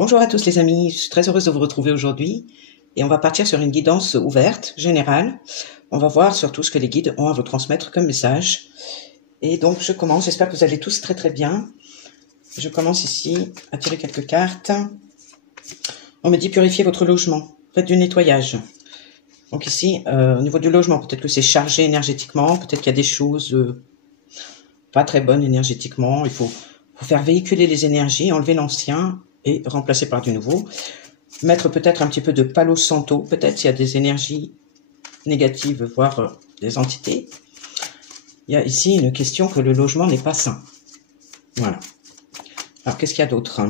Bonjour à tous les amis, je suis très heureuse de vous retrouver aujourd'hui et on va partir sur une guidance ouverte, générale. On va voir surtout ce que les guides ont à vous transmettre comme message. Et donc je commence, j'espère que vous allez tous très très bien. Je commence ici à tirer quelques cartes. On me dit purifier votre logement, faites du nettoyage. Donc ici, au niveau du logement, peut-être que c'est chargé énergétiquement, peut-être qu'il y a des choses pas très bonnes énergétiquement. Il faut faire véhiculer les énergies, enlever l'ancien et remplacer par du nouveau. Mettre peut-être un petit peu de Palo Santo, peut-être s'il y a des énergies négatives, voire des entités. Il y a ici une question que le logement n'est pas sain. Voilà. Alors, qu'est-ce qu'il y a d'autre?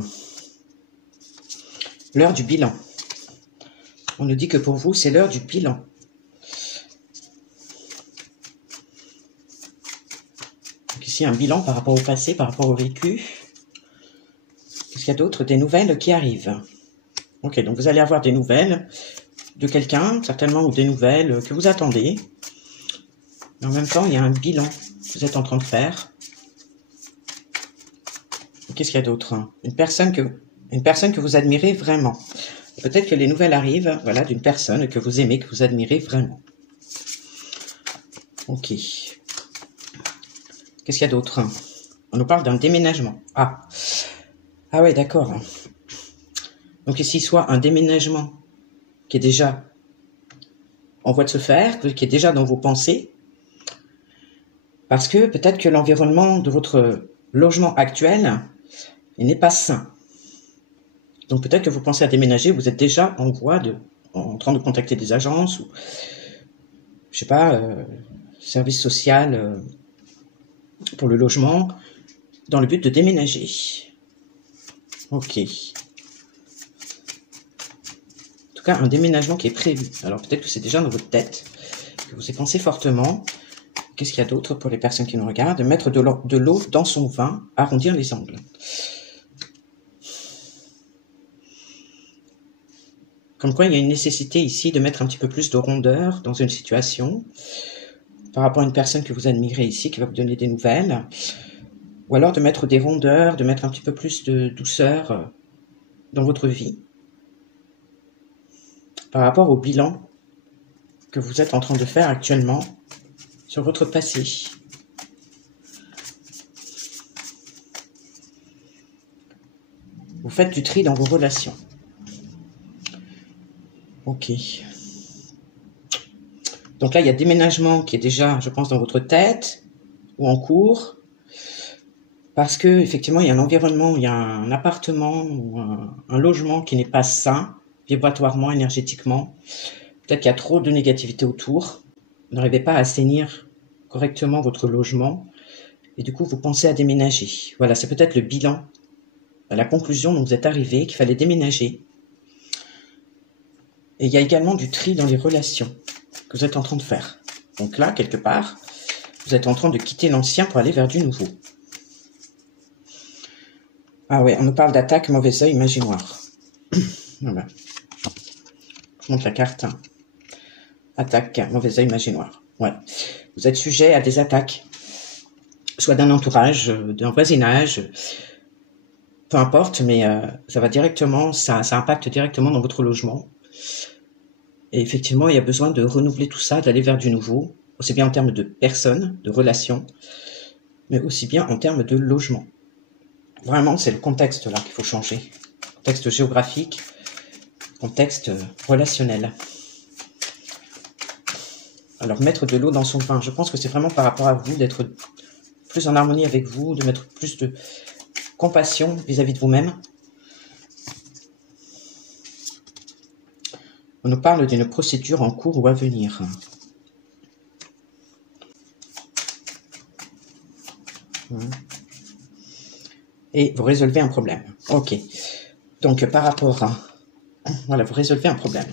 L'heure du bilan. On nous dit que pour vous, c'est l'heure du bilan. Donc ici, un bilan par rapport au passé, par rapport au vécu. Qu'est-ce qu'il y a d'autre? Des nouvelles qui arrivent. Ok, donc vous allez avoir des nouvelles de quelqu'un, certainement, ou des nouvelles que vous attendez. Mais en même temps, il y a un bilan que vous êtes en train de faire. Qu'est-ce qu'il y a d'autre? Une personne que vous admirez vraiment. Peut-être que les nouvelles arrivent, voilà, d'une personne que vous aimez, que vous admirez vraiment. Ok. Qu'est-ce qu'il y a d'autre? On nous parle d'un déménagement. Ah ouais, d'accord. Donc ici, soit un déménagement qui est déjà en voie de se faire, qui est déjà dans vos pensées, parce que peut-être que l'environnement de votre logement actuel n'est pas sain. Donc peut-être que vous pensez à déménager, vous êtes déjà en train de contacter des agences ou, je sais pas, service social pour le logement, dans le but de déménager. Ok. En tout cas, un déménagement qui est prévu. Alors peut-être que c'est déjà dans votre tête, que vous y pensez fortement. Qu'est-ce qu'il y a d'autre pour les personnes qui nous regardent? Mettre de l'eau dans son vin, arrondir les angles. Comme quoi, il y a une nécessité ici de mettre un petit peu plus de rondeur dans une situation, par rapport à une personne que vous admirez ici, qui va vous donner des nouvelles, ou alors de mettre des rondeurs, de mettre un petit peu plus de douceur dans votre vie, par rapport au bilan que vous êtes en train de faire actuellement sur votre passé. Vous faites du tri dans vos relations. Ok. Donc là, il y a déménagement qui est déjà, je pense, dans votre tête ou en cours. Parce que effectivement, il y a un environnement, il y a un appartement ou un logement qui n'est pas sain, vibratoirement, énergétiquement. Peut-être qu'il y a trop de négativité autour. Vous n'arrivez pas à assainir correctement votre logement. Et du coup, vous pensez à déménager. Voilà, c'est peut-être le bilan, la conclusion dont vous êtes arrivé, qu'il fallait déménager. Et il y a également du tri dans les relations que vous êtes en train de faire. Donc là, quelque part, vous êtes en train de quitter l'ancien pour aller vers du nouveau. Ah ouais, on nous parle d'attaque, mauvais œil, magie noire. Voilà. Je vous montre la carte. Attaque, mauvais œil, magie noire. Ouais. Vous êtes sujet à des attaques, soit d'un entourage, d'un voisinage, peu importe, mais ça va directement, ça impacte directement dans votre logement. Et effectivement, il y a besoin de renouveler tout ça, d'aller vers du nouveau, aussi bien en termes de personnes, de relations, mais aussi bien en termes de logement. Vraiment, c'est le contexte là qu'il faut changer. Contexte géographique, contexte relationnel. Alors, mettre de l'eau dans son vin, je pense que c'est vraiment par rapport à vous, d'être plus en harmonie avec vous, de mettre plus de compassion vis-à-vis de vous-même. On nous parle d'une procédure en cours ou à venir. Et vous résolvez un problème. Ok. Donc, par rapport à... Voilà, vous résolvez un problème.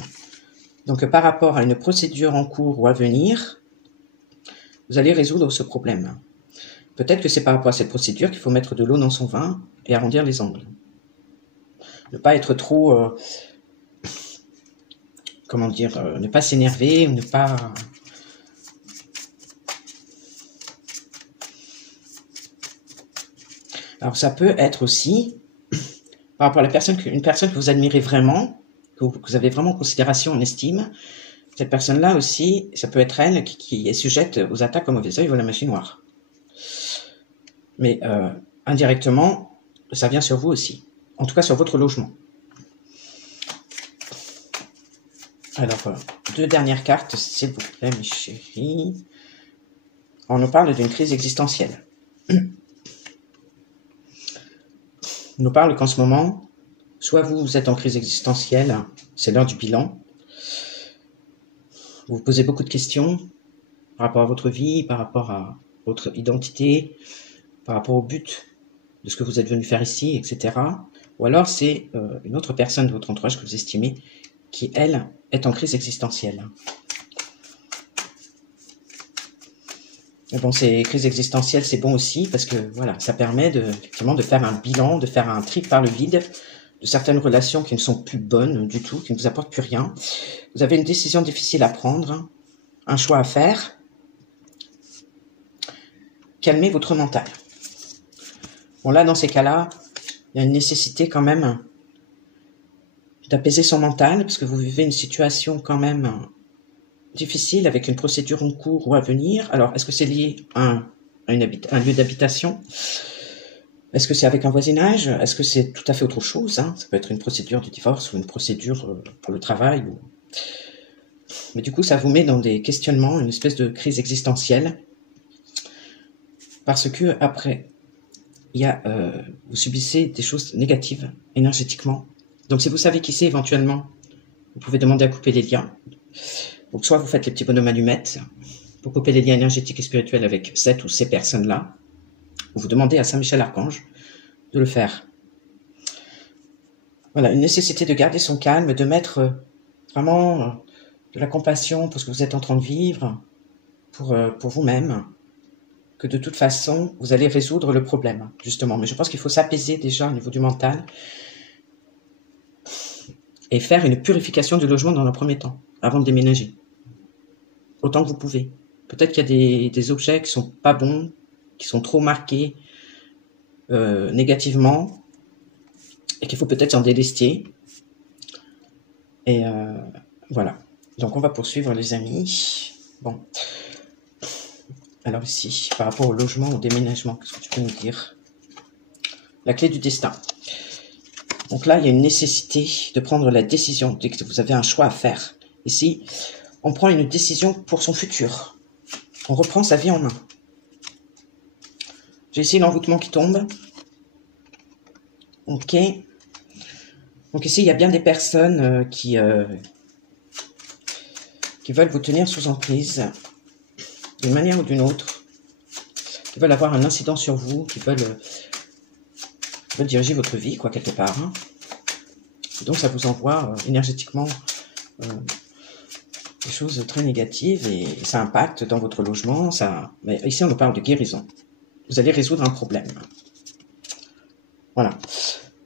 Donc, par rapport à une procédure en cours ou à venir, vous allez résoudre ce problème. Peut-être que c'est par rapport à cette procédure qu'il faut mettre de l'eau dans son vin et arrondir les angles. Ne pas être trop... comment dire, ne pas s'énerver, ne pas... Alors ça peut être aussi par rapport à une personne que vous admirez vraiment, que vous avez vraiment en considération, en estime. Cette personne-là aussi, ça peut être elle qui est sujette aux attaques au mauvais œil ou à la magie noire. Mais indirectement, ça vient sur vous aussi. En tout cas, sur votre logement. Alors, 2 dernières cartes, s'il vous plaît, mes chéris. On nous parle d'une crise existentielle. On nous parle qu'en ce moment, soit vous êtes en crise existentielle, c'est l'heure du bilan. Vous vous posez beaucoup de questions par rapport à votre vie, par rapport à votre identité, par rapport au but de ce que vous êtes venu faire ici, etc. Ou alors c'est une autre personne de votre entourage que vous estimez qui, elle, est en crise existentielle. Et bon, ces crises existentielles, c'est bon aussi parce que voilà, ça permet effectivement de faire un bilan, de faire un tri par le vide de certaines relations qui ne sont plus bonnes du tout, qui ne vous apportent plus rien. Vous avez une décision difficile à prendre, un choix à faire. Calmez votre mental. Bon, là, dans ces cas-là, il y a une nécessité quand même d'apaiser son mental, parce que vous vivez une situation quand même difficile avec une procédure en cours ou à venir. Alors, est-ce que c'est lié à un lieu d'habitation? Est-ce que c'est avec un voisinage? Est-ce que c'est tout à fait autre chose, hein? Ça peut être une procédure de divorce ou une procédure pour le travail. Mais du coup, ça vous met dans des questionnements, une espèce de crise existentielle. Parce que après, vous subissez des choses négatives énergétiquement. Donc, si vous savez qui c'est éventuellement, vous pouvez demander à couper les liens. Donc, soit vous faites les petits bonhommes allumettes pour couper les liens énergétiques et spirituels avec cette ou ces personnes-là, ou vous demandez à Saint-Michel-Archange de le faire. Voilà, une nécessité de garder son calme, de mettre vraiment de la compassion pour ce que vous êtes en train de vivre, pour vous-même, que de toute façon, vous allez résoudre le problème, justement. Mais je pense qu'il faut s'apaiser déjà au niveau du mental et faire une purification du logement dans le premier temps, avant de déménager. Autant que vous pouvez. Peut-être qu'il y a des objets qui sont pas bons, qui sont trop marqués négativement, et qu'il faut peut-être s'en délester. Et voilà. Donc on va poursuivre, les amis. Bon. Alors ici, par rapport au logement, au déménagement, qu'est-ce que tu peux nous dire? La clé du destin. Donc là, il y a une nécessité de prendre la décision, dès que vous avez un choix à faire. Ici, on prend une décision pour son futur. On reprend sa vie en main. J'ai ici l'envoûtement qui tombe. Ok. Donc ici, il y a bien des personnes qui veulent vous tenir sous emprise, d'une manière ou d'une autre, qui veulent avoir un incident sur vous, qui veulent diriger votre vie, quoi, quelque part. Hein. Donc ça vous envoie énergétiquement des choses très négatives et ça impacte dans votre logement. Mais ici, on nous parle de guérison. Vous allez résoudre un problème. Voilà.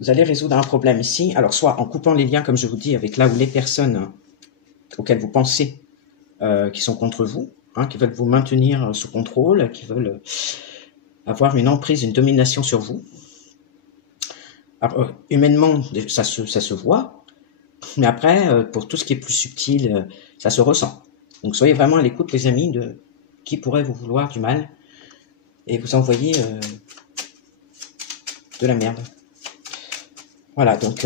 Vous allez résoudre un problème ici. Alors, soit en coupant les liens, comme je vous dis, avec là où les personnes auxquelles vous pensez qui sont contre vous, hein, qui veulent vous maintenir sous contrôle, qui veulent avoir une emprise, une domination sur vous. Alors, humainement, ça se voit, mais après, pour tout ce qui est plus subtil, ça se ressent. Donc, soyez vraiment à l'écoute, les amis, de qui pourrait vous vouloir du mal et vous envoyer de la merde. Voilà, donc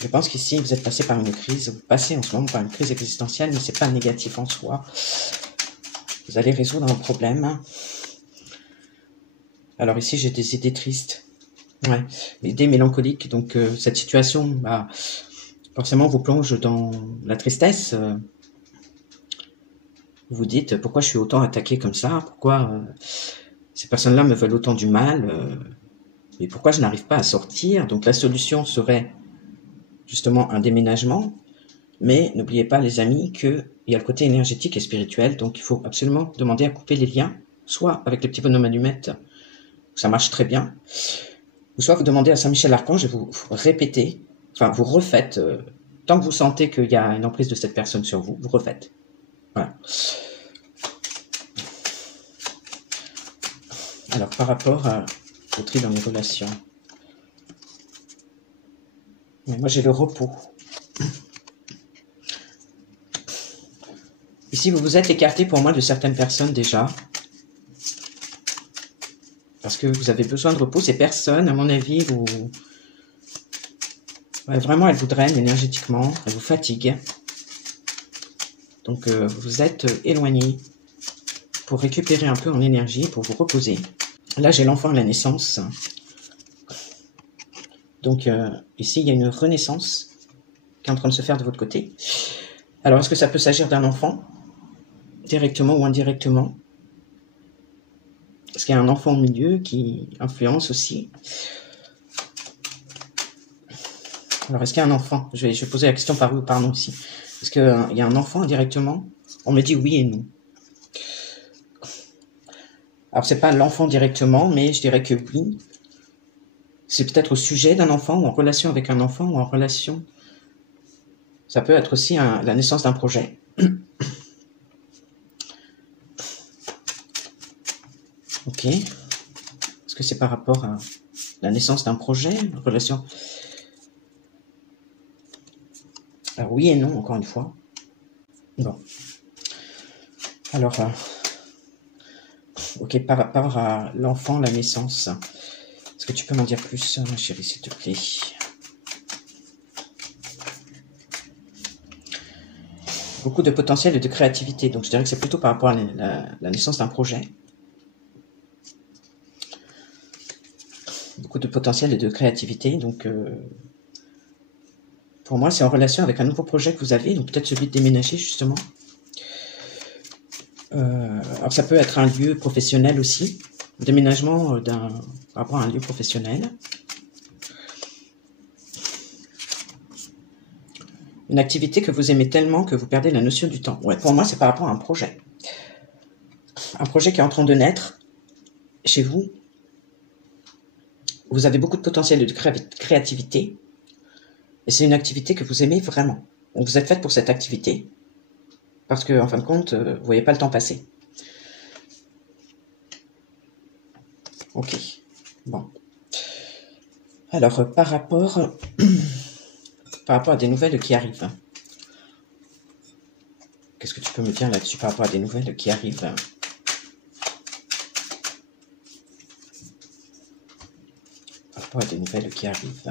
je pense qu'ici, vous êtes passé par une crise, vous passez en ce moment par une crise existentielle, mais c'est pas négatif en soi. Vous allez résoudre un problème. Alors ici, j'ai des idées tristes. Ouais, idées mélancoliques. Donc cette situation, bah, forcément, vous plonge dans la tristesse. Vous vous dites, pourquoi je suis autant attaqué comme ça? Pourquoi ces personnes-là me veulent autant du mal? Et pourquoi je n'arrive pas à sortir? Donc la solution serait justement un déménagement. Mais n'oubliez pas, les amis, qu'il y a le côté énergétique et spirituel. Donc il faut absolument demander à couper les liens, soit avec le petit bonhomme allumette, ça marche très bien, ou soit vous demandez à Saint-Michel-Archange et vous répétez, enfin vous refaites, tant que vous sentez qu'il y a une emprise de cette personne sur vous, vous refaites. Voilà. Alors par rapport au tri dans les relations, Mais moi, j'ai le repos. Ici, vous vous êtes écarté pour moi de certaines personnes déjà. Parce que vous avez besoin de repos. Ces personnes, à mon avis, vous... Ouais, vraiment, elles vous drainent énergétiquement. Elles vous fatiguent. Donc, vous vous êtes éloigné pour récupérer un peu en énergie, pour vous reposer. Là, j'ai l'enfant à la naissance. Donc, ici, il y a une renaissance qui est en train de se faire de votre côté. Alors, est-ce que ça peut s'agir d'un enfant, directement ou indirectement? Est-ce qu'il y a un enfant au milieu qui influence aussi? Alors, est-ce qu'il y a un enfant? Je vais poser la question par oui ou par non ici. Est-ce qu'il y a un enfant indirectement? On me dit oui et non. Alors, c'est pas l'enfant directement, mais je dirais que oui. C'est peut-être au sujet d'un enfant, ou en relation avec un enfant, ou en relation... Ça peut être aussi la naissance d'un projet. Ok. Est-ce que c'est par rapport à la naissance d'un projet, une relation? Alors oui et non, encore une fois. Bon. Alors, ok, par rapport à l'enfant, la naissance, est-ce que tu peux m'en dire plus, ma chérie, s'il te plaît? Beaucoup de potentiel et de créativité. Donc, je dirais que c'est plutôt par rapport à la naissance d'un projet. Beaucoup de potentiel et de créativité. Donc, pour moi, c'est en relation avec un nouveau projet que vous avez. Donc, peut-être celui de déménager, justement. Alors, ça peut être un lieu professionnel aussi. Déménagement par rapport à un lieu professionnel. Une activité que vous aimez tellement que vous perdez la notion du temps. Ouais, pour moi, c'est par rapport à un projet. Un projet qui est en train de naître chez vous. Vous avez beaucoup de potentiel de créativité. Et c'est une activité que vous aimez vraiment. Donc, vous êtes faite pour cette activité. Parce que, en fin de compte, vous ne voyez pas le temps passer. Ok. Bon. Alors, par rapport à des nouvelles qui arrivent. Qu'est-ce que tu peux me dire là-dessus par rapport à des nouvelles qui arrivent? Par rapport à des nouvelles qui arrivent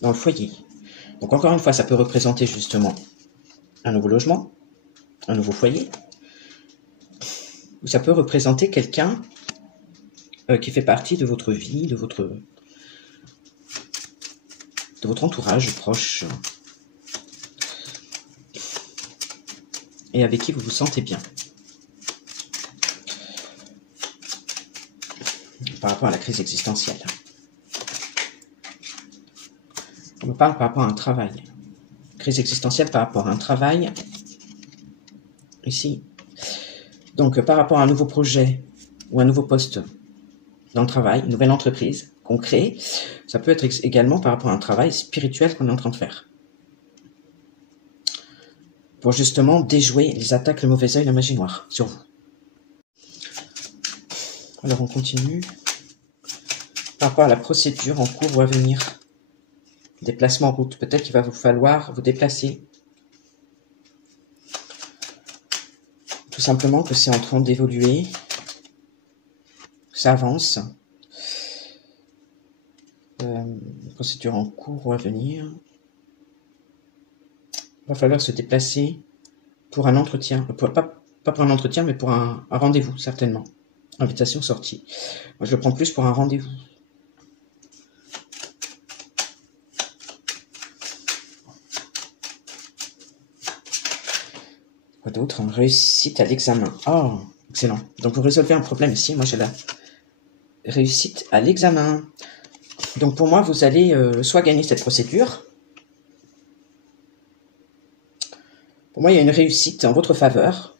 dans le foyer. Donc encore une fois, ça peut représenter justement un nouveau logement, un nouveau foyer. Ou ça peut représenter quelqu'un qui fait partie de votre vie, de votre entourage proche. Et avec qui vous vous sentez bien. Par rapport à la crise existentielle. On me parle par rapport à un travail. Crise existentielle par rapport à un travail. Ici. Donc, par rapport à un nouveau projet ou un nouveau poste dans le travail, une nouvelle entreprise qu'on crée, ça peut être également par rapport à un travail spirituel qu'on est en train de faire. Pour justement déjouer les attaques, le mauvais œil, la magie noire sur vous. Alors, on continue. Par rapport à la procédure en cours ou à venir. Déplacement en route. Peut-être qu'il va vous falloir vous déplacer. Tout simplement que c'est en train d'évoluer. Ça avance. Procédure en cours ou à venir. Il va falloir se déplacer pour un entretien. Pas pour un entretien, mais pour un rendez-vous, certainement. Invitation sortie. Moi, je le prends plus pour un rendez-vous. Quoi d'autre? Réussite à l'examen. Oh, excellent. Donc, vous résolvez un problème ici. Moi, j'ai la réussite à l'examen. Donc, pour moi, vous allez soit gagner cette procédure. Pour moi, il y a une réussite en votre faveur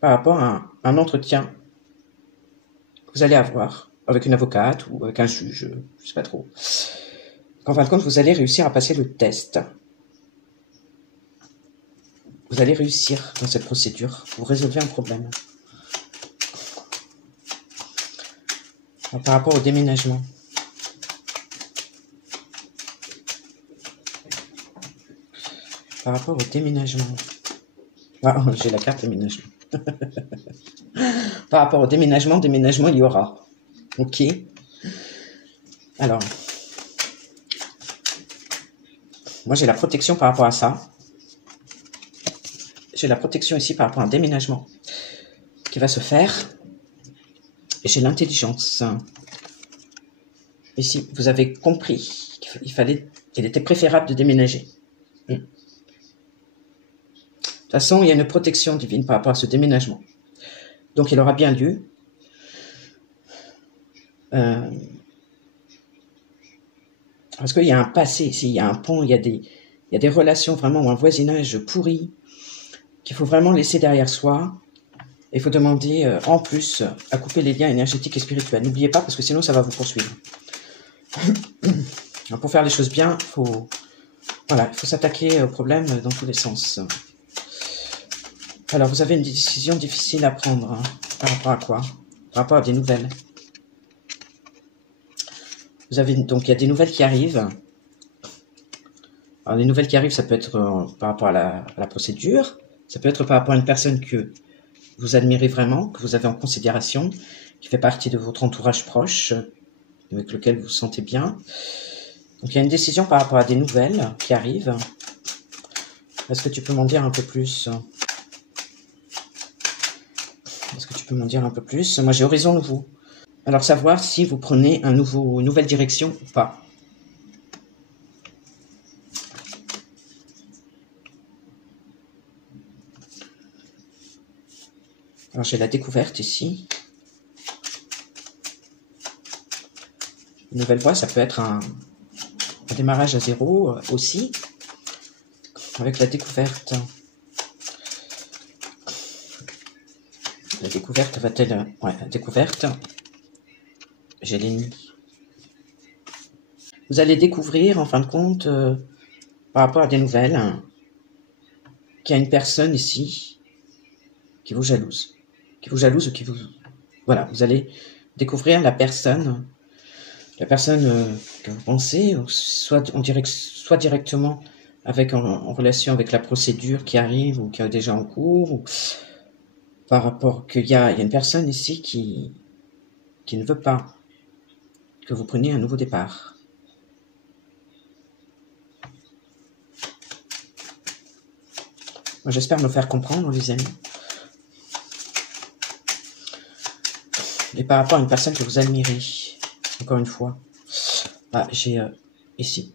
par rapport à un entretien que vous allez avoir avec une avocate ou avec un juge, je ne sais pas trop. En fin de compte, vous allez réussir à passer le test. Vous allez réussir dans cette procédure. Vous résolvez un problème. Alors, par rapport au déménagement. par rapport au déménagement. Ah, j'ai la carte déménagement. Par rapport au déménagement, il y aura. Ok. Alors, moi j'ai la protection par rapport à ça. J'ai la protection ici par rapport à un déménagement qui va se faire. Et j'ai l'intelligence. Ici, vous avez compris qu'il était préférable de déménager. De toute façon, il y a une protection divine par rapport à ce déménagement. Donc, il aura bien lieu. Parce qu'il y a un passé ici, il y a un pont, il y a des relations vraiment, ou un voisinage pourri qu'il faut vraiment laisser derrière soi. Il faut demander en plus à couper les liens énergétiques et spirituels. N'oubliez pas, parce que sinon ça va vous poursuivre. Alors, pour faire les choses bien, il faut s'attaquer au problème dans tous les sens. Alors, vous avez une décision difficile à prendre. Hein. Par rapport à quoi? Par rapport à des nouvelles. Donc, il y a des nouvelles qui arrivent. Alors, les nouvelles qui arrivent, ça peut être par rapport à la procédure. Ça peut être par rapport à une personne que vous admirez vraiment, que vous avez en considération, qui fait partie de votre entourage proche, avec lequel vous vous sentez bien. Donc, il y a une décision par rapport à des nouvelles qui arrivent. Est-ce que tu peux m'en dire un peu plus? Est-ce que tu peux m'en dire un peu plus? Moi, j'ai horizon nouveau. Alors, savoir si vous prenez une nouvelle direction ou pas. Alors, j'ai la découverte ici. Une nouvelle voie, ça peut être un démarrage à zéro aussi, avec la découverte. La découverte va-t-elle... Ouais, la découverte. J'ai l'ennemi. Vous allez découvrir, en fin de compte, par rapport à des nouvelles, qu'il y a une personne ici qui vous jalouse. Qui vous jalouse ou qui vous... Voilà, vous allez découvrir la personne que vous pensez, soit directement avec en relation avec la procédure qui arrive ou qui est déjà en cours, ou par rapport qu'il y a une personne ici qui ne veut pas que vous preniez un nouveau départ. Moi, j'espère me faire comprendre, les amis. Et par rapport à une personne que vous admirez, encore une fois, j'ai ici,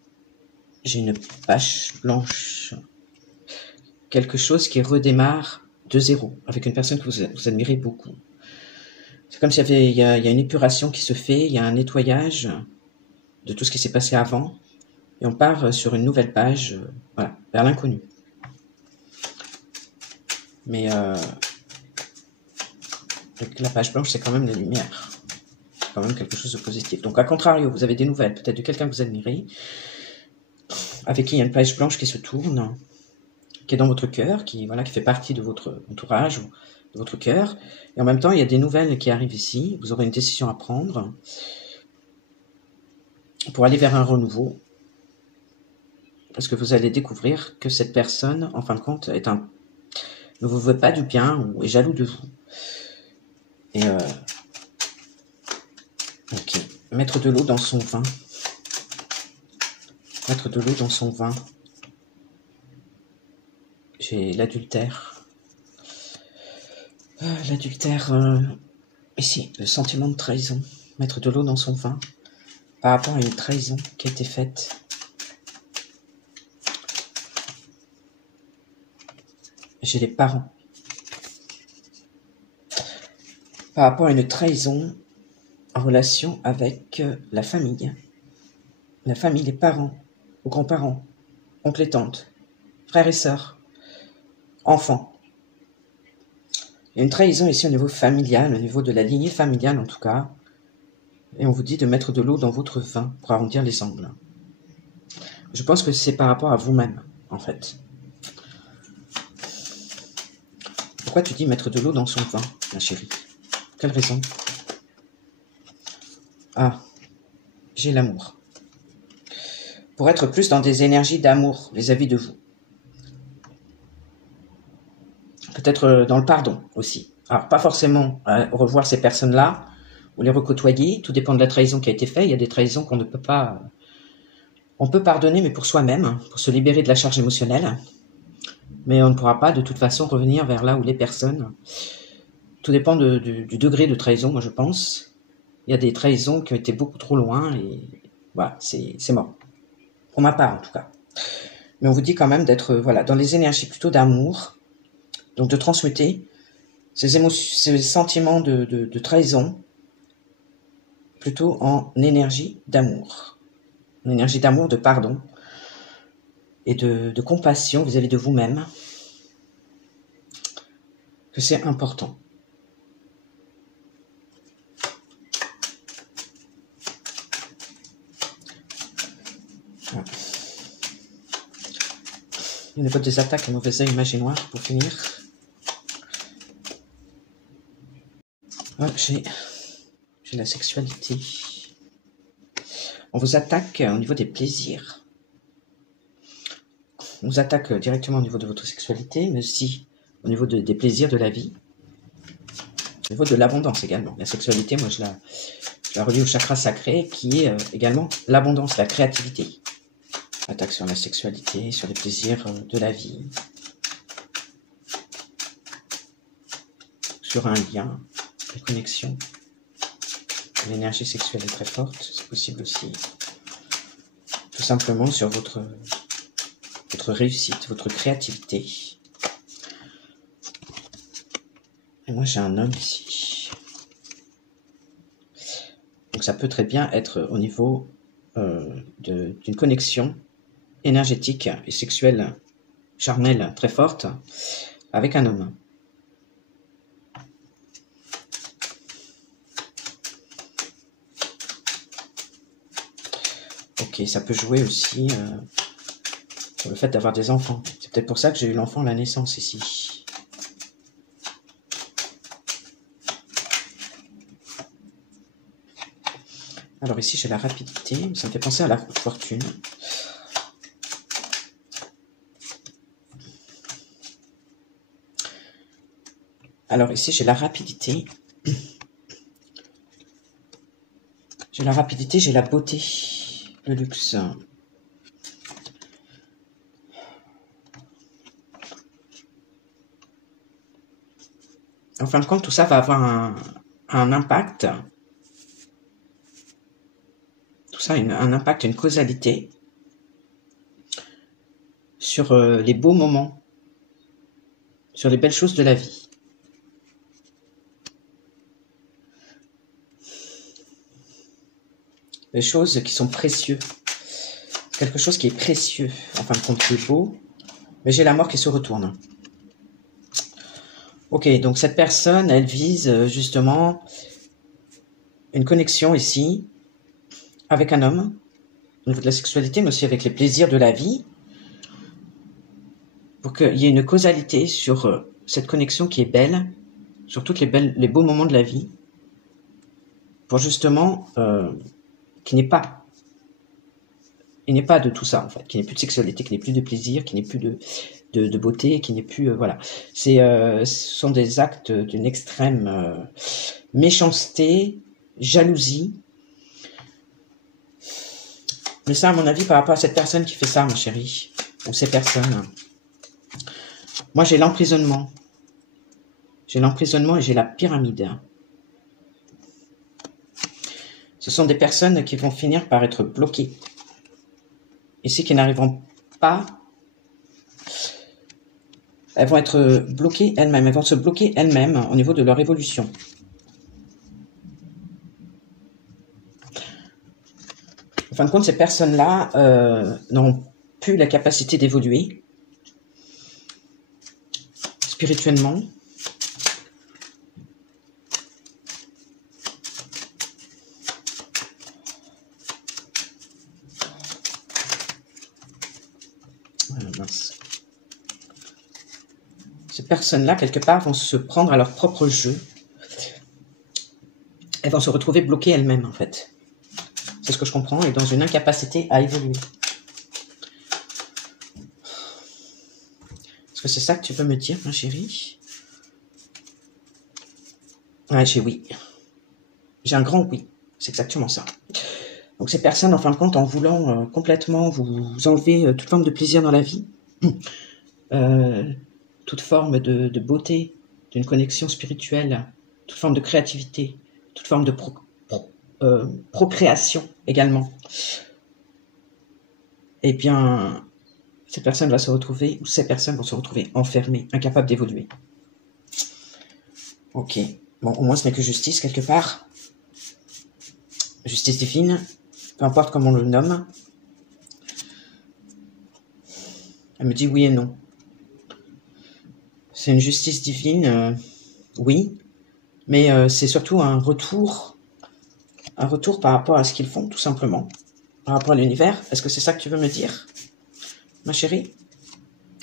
j'ai une page blanche, quelque chose qui redémarre de zéro, avec une personne que vous admirez beaucoup. C'est comme s'il y a une épuration qui se fait, il y a un nettoyage de tout ce qui s'est passé avant, et on part sur une nouvelle page, voilà, vers l'inconnu. Mais la page blanche, c'est quand même la lumière. C'est quand même quelque chose de positif. Donc, à contrario, vous avez des nouvelles, peut-être de quelqu'un que vous admirez, avec qui il y a une page blanche qui se tourne, qui est dans votre cœur, qui fait partie de votre entourage ou de votre cœur. Et en même temps, il y a des nouvelles qui arrivent ici. Vous aurez une décision à prendre pour aller vers un renouveau. Parce que vous allez découvrir que cette personne, en fin de compte, ne vous veut pas du bien ou est jaloux de vous. Et ok, mettre de l'eau dans son vin. Mettre de l'eau dans son vin. J'ai l'adultère. L'adultère, ici, le sentiment de trahison. Mettre de l'eau dans son vin par rapport à une trahison qui a été faite. J'ai les parents. Par rapport à une trahison en relation avec la famille. La famille, les parents, aux grands-parents, oncles et tantes, frères et sœurs, enfants. Il y a une trahison ici au niveau familial, au niveau de la lignée familiale en tout cas. Et on vous dit de mettre de l'eau dans votre vin pour arrondir les angles. Je pense que c'est par rapport à vous-même, en fait. Pourquoi tu dis mettre de l'eau dans son vin, ma chérie? Quelle raison? Ah, j'ai l'amour. Pour être plus dans des énergies d'amour vis-à-vis de vous. peut-être dans le pardon aussi. Alors, pas forcément revoir ces personnes-là ou les recôtoyer, tout dépend de la trahison qui a été faite. Il y a des trahisons qu'on ne peut pas... On peut pardonner, mais pour soi-même, pour se libérer de la charge émotionnelle. Mais on ne pourra pas de toute façon revenir vers là où les personnes... Tout dépend du degré de trahison, moi je pense. Il y a des trahisons qui ont été beaucoup trop loin et voilà, c'est mort. Pour ma part en tout cas. Mais on vous dit quand même d'être voilà, dans les énergies plutôt d'amour, donc de transmuter ces sentiments de trahison plutôt en énergie d'amour. Une énergie d'amour, de pardon et de compassion vis-à-vis de vous-même. Que c'est important. Voilà. Au niveau des attaques à mauvais œil imaginoire, pour finir. Voilà, j'ai la sexualité. On vous attaque au niveau des plaisirs. On vous attaque directement au niveau de votre sexualité, mais aussi au niveau des plaisirs de la vie. Au niveau de l'abondance également. La sexualité, moi je la relie au chakra sacré qui est également l'abondance, la créativité. Attaque sur la sexualité, sur les plaisirs de la vie. Sur un lien, une connexion. L'énergie sexuelle est très forte, c'est possible aussi. Tout simplement sur votre réussite, votre créativité. Et moi j'ai un homme ici. Donc ça peut très bien être au niveau d'une connexion énergétique et sexuelle, charnelle, très forte, avec un homme. Ok, ça peut jouer aussi sur le fait d'avoir des enfants. C'est peut-être pour ça que j'ai eu l'enfant à la naissance ici. Alors ici j'ai la rapidité, ça me fait penser à la fortune. Alors ici j'ai la rapidité. J'ai la rapidité, j'ai la beauté, le luxe. En fin de compte, tout ça va avoir un impact. Tout ça a un impact, une causalité sur les beaux moments, sur les belles choses de la vie. Les choses qui sont précieuses. Quelque chose qui est précieux, en fin de compte, qui est beau. Mais j'ai la mort qui se retourne. Ok, donc cette personne, elle vise justement une connexion ici avec un homme, au niveau de la sexualité, mais aussi avec les plaisirs de la vie, pour qu'il y ait une causalité sur cette connexion qui est belle, sur tous les beaux moments de la vie, pour justement qu'il n'y ait pas de tout ça en fait, qu'il n'y ait plus de sexualité, qu'il n'y ait plus de plaisir, qu'il n'y ait plus de beauté, qu'il n'y ait plus voilà. Ce sont des actes d'une extrême méchanceté, jalousie. Mais ça, à mon avis, par rapport à cette personne qui fait ça, ma chérie, ou ces personnes, moi j'ai l'emprisonnement. J'ai l'emprisonnement et j'ai la pyramide. Ce sont des personnes qui vont finir par être bloquées. Ici, qui n'arriveront pas. Elles vont être bloquées elles-mêmes. Elles vont se bloquer elles-mêmes au niveau de leur évolution. En fin de compte, ces personnes-là n'auront plus la capacité d'évoluer spirituellement. Ces personnes-là, quelque part, vont se prendre à leur propre jeu. Elles vont se retrouver bloquées elles-mêmes, en fait. C'est ce que je comprends, et dans une incapacité à évoluer. Est-ce que c'est ça que tu veux me dire, ma chérie? Ouais, j'ai oui. J'ai un grand oui. C'est exactement ça. Donc ces personnes, en fin de compte, en voulant complètement vous enlever toute forme de plaisir dans la vie, toute forme de beauté, d'une connexion spirituelle, toute forme de créativité, toute forme de procréation également, eh bien, cette personne va se retrouver, ou ces personnes vont se retrouver enfermées, incapables d'évoluer. Ok. Bon, au moins ce n'est que justice quelque part. Justice divine, peu importe comment on le nomme. Elle me dit oui et non. C'est une justice divine, oui, mais c'est surtout un retour par rapport à ce qu'ils font, tout simplement, par rapport à l'univers. Est-ce que c'est ça que tu veux me dire, ma chérie?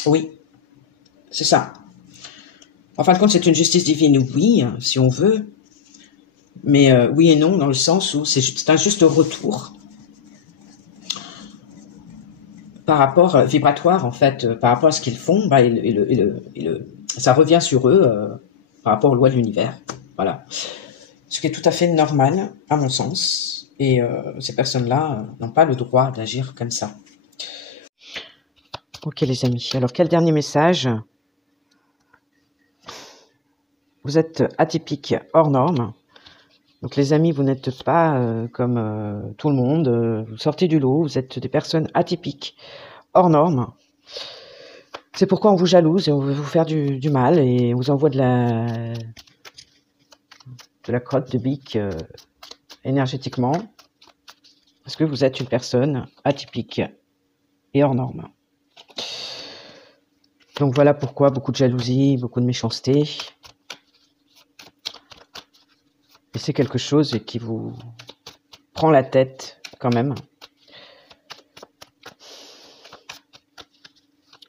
Oui, c'est ça. En fin de compte, c'est une justice divine, oui, si on veut, mais oui et non, dans le sens où c'est un juste retour par rapport vibratoire, en fait, par rapport à ce qu'ils font, bah, ça revient sur eux par rapport aux lois de l'univers. Voilà. Ce qui est tout à fait normal, à mon sens. Et ces personnes-là n'ont pas le droit d'agir comme ça. Ok, les amis. Alors, quel dernier message? Vous êtes atypique, hors norme. Donc, les amis, vous n'êtes pas comme tout le monde. Vous sortez du lot. Vous êtes des personnes atypiques, hors norme. C'est pourquoi on vous jalouse et on veut vous faire du mal et on vous envoie de la crotte de bique énergétiquement. Parce que vous êtes une personne atypique et hors norme. Donc voilà pourquoi beaucoup de jalousie, beaucoup de méchanceté. Et c'est quelque chose qui vous prend la tête quand même.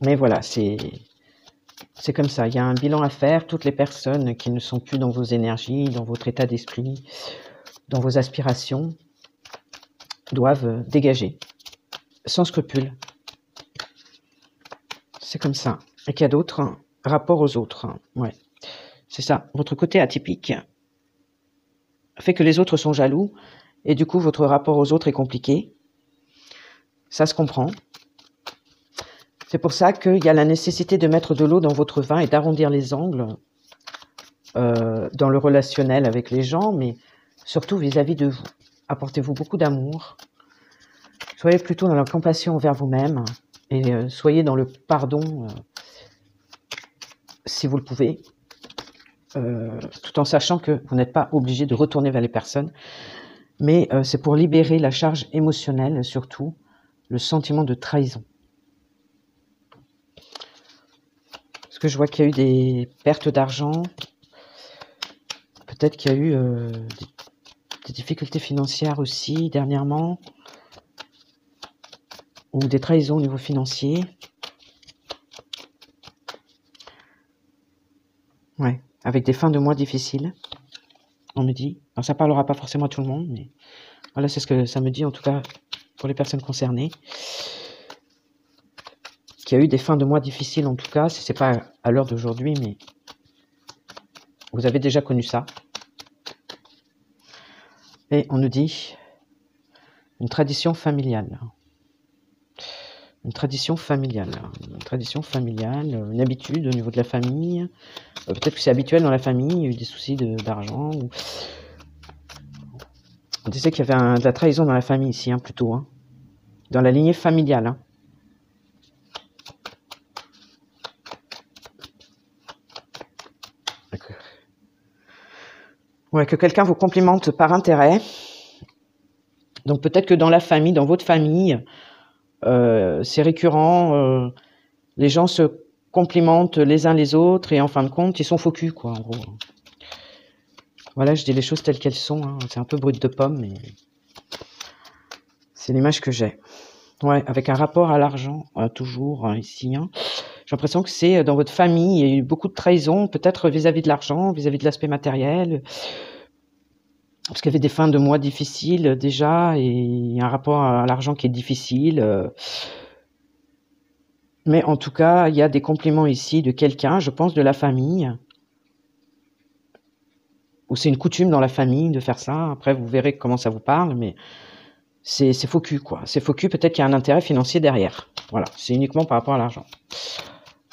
Mais voilà, c'est comme ça. Il y a un bilan à faire. Toutes les personnes qui ne sont plus dans vos énergies, dans votre état d'esprit, dans vos aspirations, doivent dégager. Sans scrupule. C'est comme ça. Et qu'il y a d'autres rapports aux autres. Ouais. C'est ça. Votre côté atypique fait que les autres sont jaloux. Et du coup, votre rapport aux autres est compliqué. Ça se comprend. C'est pour ça qu'il y a la nécessité de mettre de l'eau dans votre vin et d'arrondir les angles dans le relationnel avec les gens, mais surtout vis-à-vis de vous. Apportez-vous beaucoup d'amour. Soyez plutôt dans la compassion envers vous-même et soyez dans le pardon si vous le pouvez, tout en sachant que vous n'êtes pas obligé de retourner vers les personnes, mais c'est pour libérer la charge émotionnelle, surtout le sentiment de trahison. Parce que je vois qu'il y a eu des pertes d'argent, peut-être qu'il y a eu des difficultés financières aussi dernièrement, ou des trahisons au niveau financier. Ouais, avec des fins de mois difficiles, on me dit. Alors ça parlera pas forcément à tout le monde, mais voilà, c'est ce que ça me dit, en tout cas pour les personnes concernées. Qu'il y a eu des fins de mois difficiles, en tout cas, si c'est pas à l'heure d'aujourd'hui, mais vous avez déjà connu ça. Et on nous dit une tradition familiale. Une tradition familiale, une habitude au niveau de la famille. Peut-être que c'est habituel dans la famille, il y a eu des soucis d'argent. On disait qu'il y avait de la trahison dans la famille ici, plutôt. Dans la lignée familiale. Ouais, que quelqu'un vous complimente par intérêt. Donc peut-être que dans la famille, dans votre famille, c'est récurrent, les gens se complimentent les uns les autres et en fin de compte, ils sont faux culs, quoi, en gros. Voilà, je dis les choses telles qu'elles sont, c'est un peu brut de pomme, mais c'est l'image que j'ai. Ouais, avec un rapport à l'argent, toujours, ici. J'ai l'impression que c'est dans votre famille, il y a eu beaucoup de trahison, peut-être vis-à-vis de l'argent, vis-à-vis de l'aspect matériel, parce qu'il y avait des fins de mois difficiles déjà, et il y a un rapport à l'argent qui est difficile. Mais en tout cas, il y a des compliments ici de quelqu'un, je pense de la famille, ou c'est une coutume dans la famille de faire ça. Après, vous verrez comment ça vous parle, mais c'est faux cul, quoi. C'est faux cul, peut-être qu'il y a un intérêt financier derrière. Voilà, c'est uniquement par rapport à l'argent.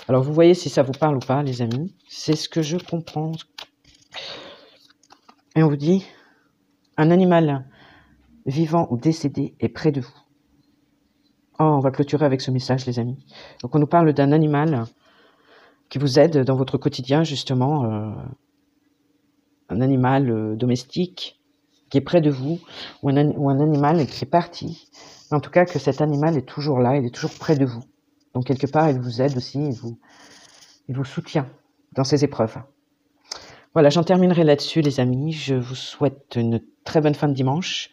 Alors, vous voyez si ça vous parle ou pas, les amis. C'est ce que je comprends. Et on vous dit, un animal vivant ou décédé est près de vous. Oh, on va clôturer avec ce message, les amis. Donc, on nous parle d'un animal qui vous aide dans votre quotidien, justement. Un animal domestique qui est près de vous, ou un animal qui est parti. En tout cas, que cet animal est toujours là, il est toujours près de vous. Donc, quelque part, il vous aide aussi, il vous soutient dans ces épreuves. Voilà, j'en terminerai là-dessus, les amis. Je vous souhaite une très bonne fin de dimanche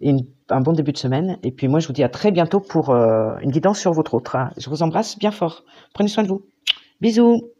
et un bon début de semaine. Et puis moi, je vous dis à très bientôt pour une guidance sur votre autre. Je vous embrasse bien fort. Prenez soin de vous. Bisous.